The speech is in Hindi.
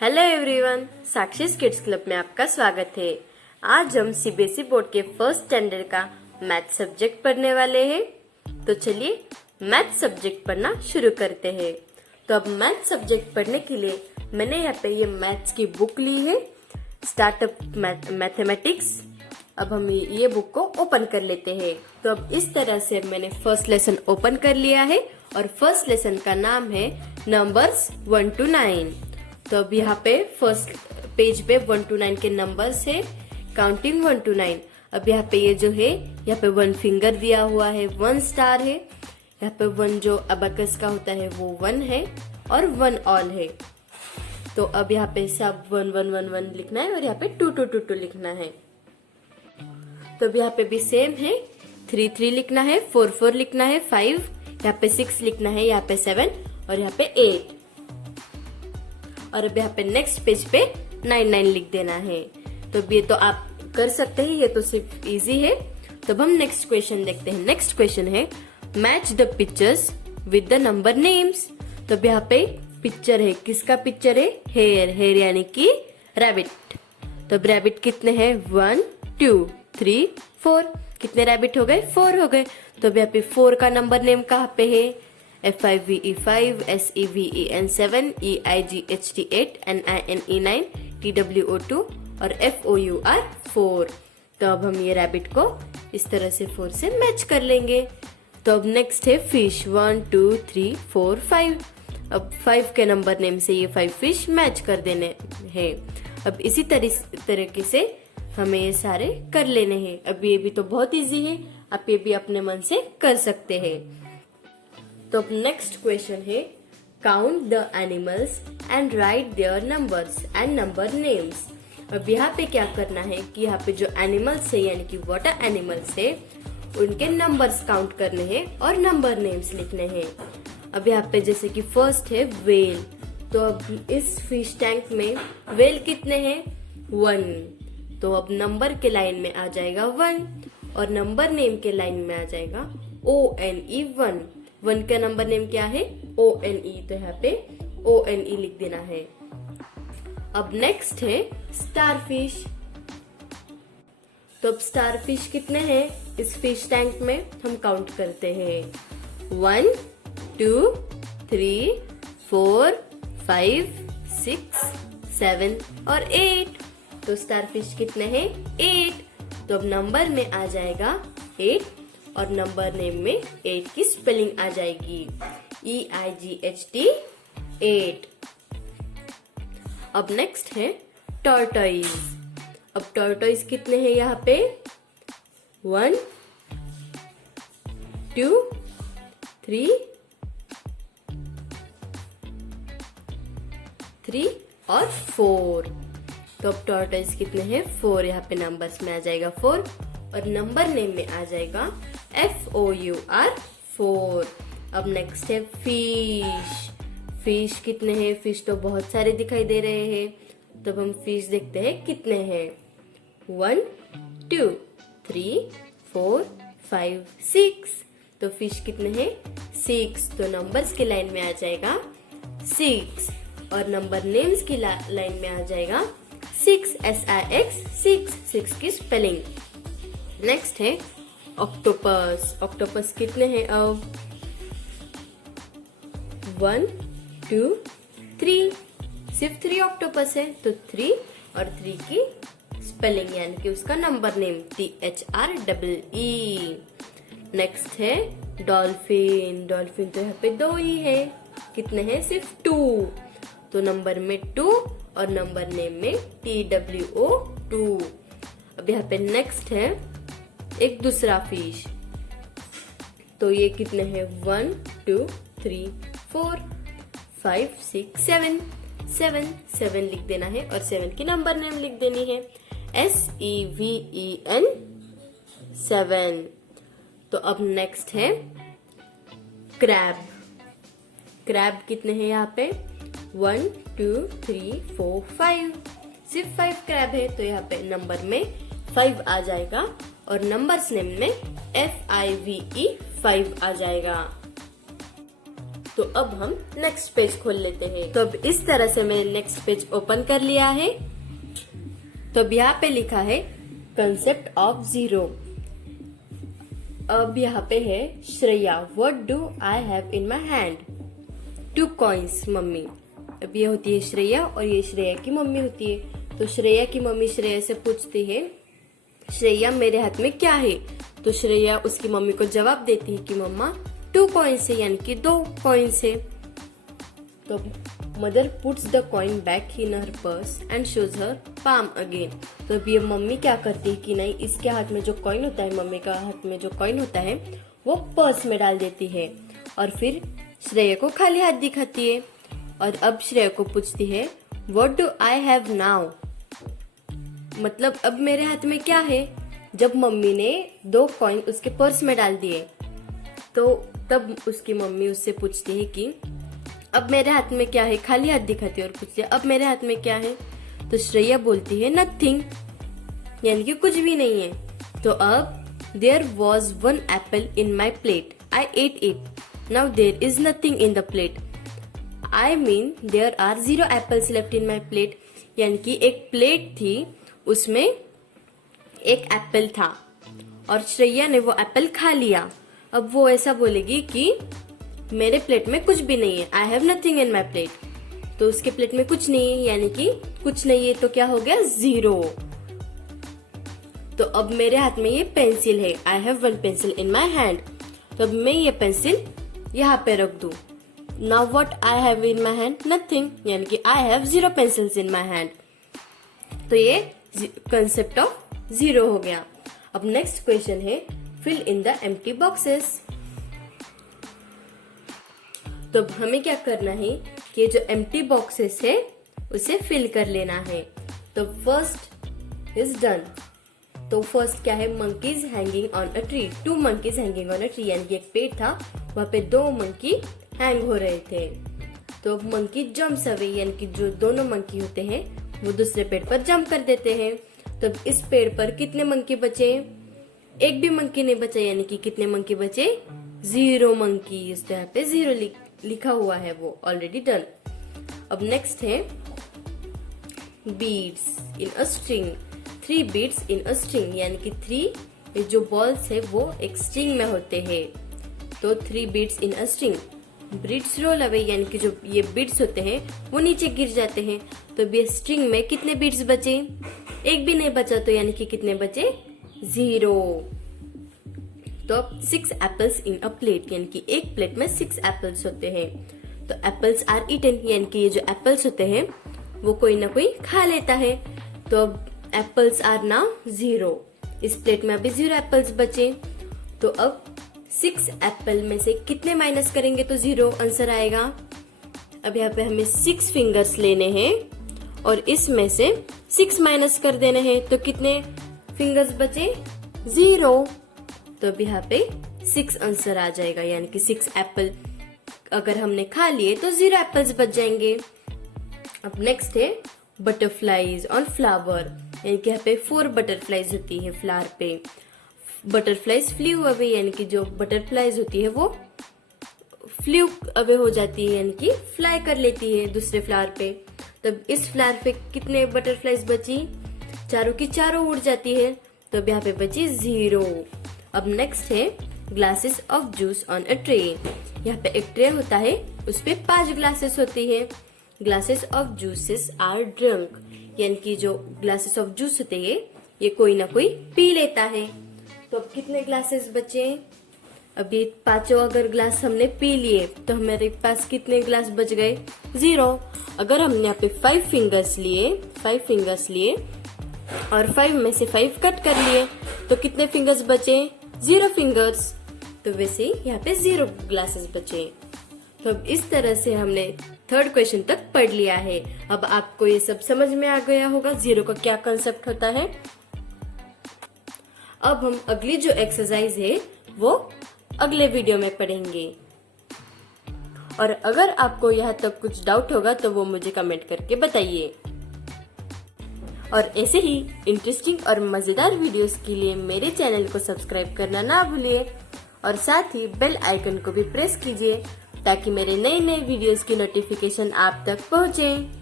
हेलो एवरीवन, साक्षीज किड्स क्लब में आपका स्वागत है। आज हम सीबीएसई बोर्ड के फर्स्ट स्टैंडर्ड का मैथ सब्जेक्ट पढ़ने वाले हैं। तो चलिए मैथ सब्जेक्ट पढ़ना शुरू करते हैं। तो अब मैथ सब्जेक्ट पढ़ने के लिए मैंने यहाँ पे ये मैथ्स की बुक ली है, स्टार्टअप मैथमेटिक्स। अब हम ये बुक को ओपन कर लेते हैं। तो अब इस तरह से मैंने फर्स्ट लेसन ओपन कर लिया है और फर्स्ट लेसन का नाम है नंबर्स 1 to 9। तो अब यहाँ पे फर्स्ट पेज पे 1 to 9 के नंबर्स है, काउंटिंग 1 to 9। अब यहाँ पे ये जो है, यहाँ पे 1 फिंगर दिया हुआ है, 1 स्टार है, यहाँ पे 1 जो अबेकस का होता है वो 1 है और 1 ऑल है। तो अब यहाँ पे सब 1 1 1 1 लिखना है और यहाँ पे 2 2 2 2 लिखना है। तो अब यहाँ पे भी सेम है, 3 3 लिखना है, 4 4 लिखना है, 5, यहाँ पे 6 लिखना है, यहाँ पे 7 और यहाँ पे 8। और अब यहाँ पे नेक्स्ट पेज पे 9 9 लिख देना है। तो अब ये तो आप कर सकते हैं, ये तो सिर्फ इजी है। तो अब हम नेक्स्ट क्वेश्चन देखते हैं। नेक्स्ट क्वेश्चन है match the pictures with the number names. तो अब यहाँ पे पिक्चर है, किसका पिक्चर है? हेयर यानी कि रैबिट। तो अब रैबिट कितने हैं? 1 2 3 4। कितने रैबिट हो गए? 4 हो गए। तो अब यहाँ पे 4 का नंबर नेम कहाँ पे है? F5VE 5, SEVEN 7, EIGHT 8, NINE 9, TWO 2 और FOUR 4। तो अब हम ये रैबिट को इस तरह से 4 से मैच कर लेंगे। तो अब नेक्स्ट है फिश, 1 2 3 4 5। अब 5 के नंबर नेम से ये 5 फिश मैच कर देने हैं। अब इसी तरीके से हमें ये सारे कर लेने हैं। अब ये भी तो बहुत इजी है, आप ये भी अपने मन से कर सकते हैं। तो अब नेक्स्ट क्वेश्चन है count the animals and write their numbers and number names. अब यहाँ पे क्या करना है कि यहाँ पे जो एनिमल्स है यानी कि वाटर एनिमल्स है उनके नंबर्स काउंट करने हैं और नंबर नेम्स लिखने हैं। अब यहाँ पे जैसे कि फर्स्ट है वेल। तो अब इस फिश टैंक में वेल कितने हैं? 1। तो अब नंबर के लाइन में आ जाएगा 1 और नंबर नेम के लाइन में आ जाएगा ONE 1। 1 का नंबर नेम क्या है? ONE। तो यहाँ पे ONE लिख देना है। अब नेक्स्ट है स्टारफिश। तो अब स्टारफिश कितने हैं इस फिश टैंक में? हम काउंट करते हैं 1 2 3 4 5 6 7 और 8। तो स्टारफिश कितने हैं? 8। तो अब नंबर में आ जाएगा 8 और नंबर नेम में 8 की स्पेलिंग आ जाएगी EIGHT 8। अब नेक्स्ट है टॉर्टोइज। अब टॉर्टोइज कितने हैं यहाँ पे? 1 2 3 और 4। तो अब टॉर्टोइज कितने हैं? 4। यहाँ पे नंबर्स में आ जाएगा 4 और नंबर नेम में आ जाएगा FOUR 4। अब नेक्स्ट है फिश। फिश कितने हैं? फिश तो बहुत सारे दिखाई दे रहे हैं। तो अब हम फिश देखते हैं कितने हैं। 1 2 3 4 5 6। तो फिश कितने हैं? 6। तो नंबर्स की लाइन में आ जाएगा 6 और नंबर नेम्स की लाइन में आ जाएगा 6 SIX 6 की स्पेलिंग। नेक्स्ट है ऑक्टोपस। ऑक्टोपस कितने हैं? अब 1 2 3। सिर्फ 3 ऑक्टोपस है तो 3 और 3 की स्पेलिंग यानी कि उसका नंबर नेम THREE। नेक्स्ट है डॉल्फिन। डॉल्फिन तो यहाँ पे 2 ही है। कितने हैं? सिर्फ 2। तो नंबर में 2 और नंबर नेम में TWO 2। अब यहाँ पे नेक्स्ट है एक दूसरा फिश। तो ये कितने हैं? 1 2 3 4 5 6 7 लिख देना है और 7 की नंबर नेम लिख देनी है SEVEN 7। तो अब नेक्स्ट है क्रैब। क्रैब कितने हैं यहाँ पे? 1 2 3 4 5। सिर्फ 5 क्रैब है तो यहाँ पे नंबर में 5 आ जाएगा और नंबर्स नेम में FIVE 5 आ जाएगा। तो अब हम नेक्स्ट पेज खोल लेते हैं। तो अब इस तरह से मैंने नेक्स्ट पेज ओपन कर लिया है। तो अब यहाँ पे लिखा है कंसेप्ट ऑफ जीरो। अब यहाँ पे है Shreya, what do I have in my hand? 2 coins mummy. अब ये होती है श्रेया और ये श्रेया की मम्मी होती है। तो श्रेया की मम्मी श्रेया से पूछती है, श्रेया मेरे हाथ में क्या है? तो श्रेया उसकी मम्मी को जवाब देती है कि मम्मा 2 कॉइन्स है, यानी कि 2 कॉइन्स है। तो mother puts the coin back in her purse and shows her palm again. तो अब ये मम्मी क्या करती है कि नहीं, इसके हाथ में जो कॉइन होता है, मम्मी का हाथ में जो कॉइन होता है वो पर्स में डाल देती है और फिर श्रेया को खाली हाथ दिखाती है। और अब श्रेया को पूछती है, what do I have now? मतलब अब मेरे हाथ में क्या है? जब मम्मी ने 2 कॉइन उसके पर्स में डाल दिए तो तब उसकी मम्मी उससे पूछती है कि अब मेरे हाथ में क्या है? खाली हाथ दिखाती है और पूछती है अब मेरे हाथ में क्या है? तो श्रेया बोलती है नथिंग, यानी कि कुछ भी नहीं है। तो अब there was 1 apple in my plate, I ate it, now there is nothing in the plate. I mean there are 0 apples left in my plate, यानी कि एक प्लेट थी, उसमें एक एप्पल था और श्रेया ने वो एप्पल खा लिया। अब वो ऐसा बोलेगी कि मेरे प्लेट में कुछ भी नहीं है, I have nothing in my plate. तो उसके प्लेट में कुछ नहीं है, यानी कि कुछ नहीं है, तो क्या हो गया? 0। तो अब मेरे हाथ में ये पेंसिल है, I have 1 pencil in my hand. तो अब मैं ये पेंसिल यहाँ पे रख दूं। Now what I have in my hand? Nothing, यानी कि I have 0 pencils in my hand. तो ये कंसेप्ट ऑफ जीरो हो गया। अब नेक्स्ट क्वेश्चन है fill in the empty boxes. तो हमें क्या करना है कि जो एम्प्टी बॉक्सेस है उसे फिल कर लेना है। तो फर्स्ट इज डन। तो फर्स्ट क्या है? Monkeys hanging on a tree, 2 monkeys hanging on a tree, यानी कि एक पेड़ था, वहां पे 2 मंकी हैंग हो रहे थे। तो मंकी जंप्स अवे, यानी कि जो दोनों मंकी होते हैं वो दूसरे पेड़ पर जंप कर देते हैं। तो इस पेड़ पर कितने मंकी बचे? एक भी मंकी नहीं बचा, यानी कि कितने मंकी बचे? 0 मंकी। तो यहाँ पे 0 लिखा हुआ है, वो ऑलरेडी डन। अब नेक्स्ट है beads in a string, 3 beads in a string, यानी कि 3 जो बॉल्स है वो एक स्ट्रिंग में होते हैं। तो 3 beads in a string, beads roll away, यानी कि जो ये बीड्स होते हैं वो नीचे गिर जाते हैं। तो ये स्ट्रिंग में कितने बीड्स बचे? एक भी नहीं बचा, तो यानी कि कितने बचे? 0। तो अब 6 एप्पल्स इन अ प्लेट, यानी कि एक प्लेट में 6 एप्पल्स होते हैं। तो एप्पल्स आर ईटन, यानी कि ये जो एप्पल्स होते हैं वो कोई ना कोई खा लेता है। तो अब एप्पल्स आर नाउ 0। इस प्लेट में अभी 0 एप्पल्स बचे। तो अब 6 एप्पल में से कितने माइनस करेंगे तो 0 आंसर आएगा? अब यहाँ पे हमें 6 फिंगर्स लेने हैं और इसमें से 6 माइनस कर देने हैं। तो कितने फिंगर्स बचे? 0। तो अब यहाँ पे 6 आंसर आ जाएगा, यानी कि 6 एप्पल अगर हमने खा लिए तो 0 एप्पल्स बच जाएंगे। अब नेक्स्ट है बटरफ्लाईज ऑन फ्लावर, यानी कि यहाँ पे 4 बटरफ्लाईज होती है फ्लावर पे। बटरफ्लाईज फ्लू अवे, यानी कि जो बटरफ्लाईज होती है वो फ्लू अवे हो जाती है, यानी कि फ्लाई कर लेती है दूसरे फ्लावर पे। तब इस फ्लावर पे कितने बटरफ्लाईज बची? चारों की चारों उड़ जाती है। तो अब यहाँ पे बची 0। अब नेक्स्ट है glasses of juice on a tray. यहाँ पे एक ट्रे होता है, उस पे 5 ग्लासेस होती है। Glasses of juices are drunk, यानी कि जो ग्लासेस ऑफ जूस होते हैं ये कोई ना कोई पी लेता है। तो अब कितने ग्लासेस बचे? अब ये 5 अगर ग्लास हमने पी लिए तो हमारे पास कितने ग्लास बच गए? 0। अगर हमने यहाँ पे 5 फिंगर्स लिए और 5 में से 5 कट कर लिए तो कितने फिंगर्स बचे? 0 फिंगर्स। तो वैसे ही यहाँ पे 0 ग्लासेस बचे। तो अब इस तरह से हमने 3rd क्वेश्चन तक पढ़ लिया है। अब आपको ये सब समझ में आ गया होगा 0 का क्या कंसेप्ट होता है। अब हम अगली जो एक्सरसाइज है वो अगले वीडियो में पढ़ेंगे। और अगर आपको यहाँ तक कुछ डाउट होगा तो वो मुझे कमेंट करके बताइए। और ऐसे ही इंटरेस्टिंग और मजेदार वीडियोस के लिए मेरे चैनल को सब्सक्राइब करना ना भूलिए और साथ ही बेल आइकन को भी प्रेस कीजिए ताकि मेरे नए नए वीडियोस की नोटिफिकेशन आप तक पहुँचे।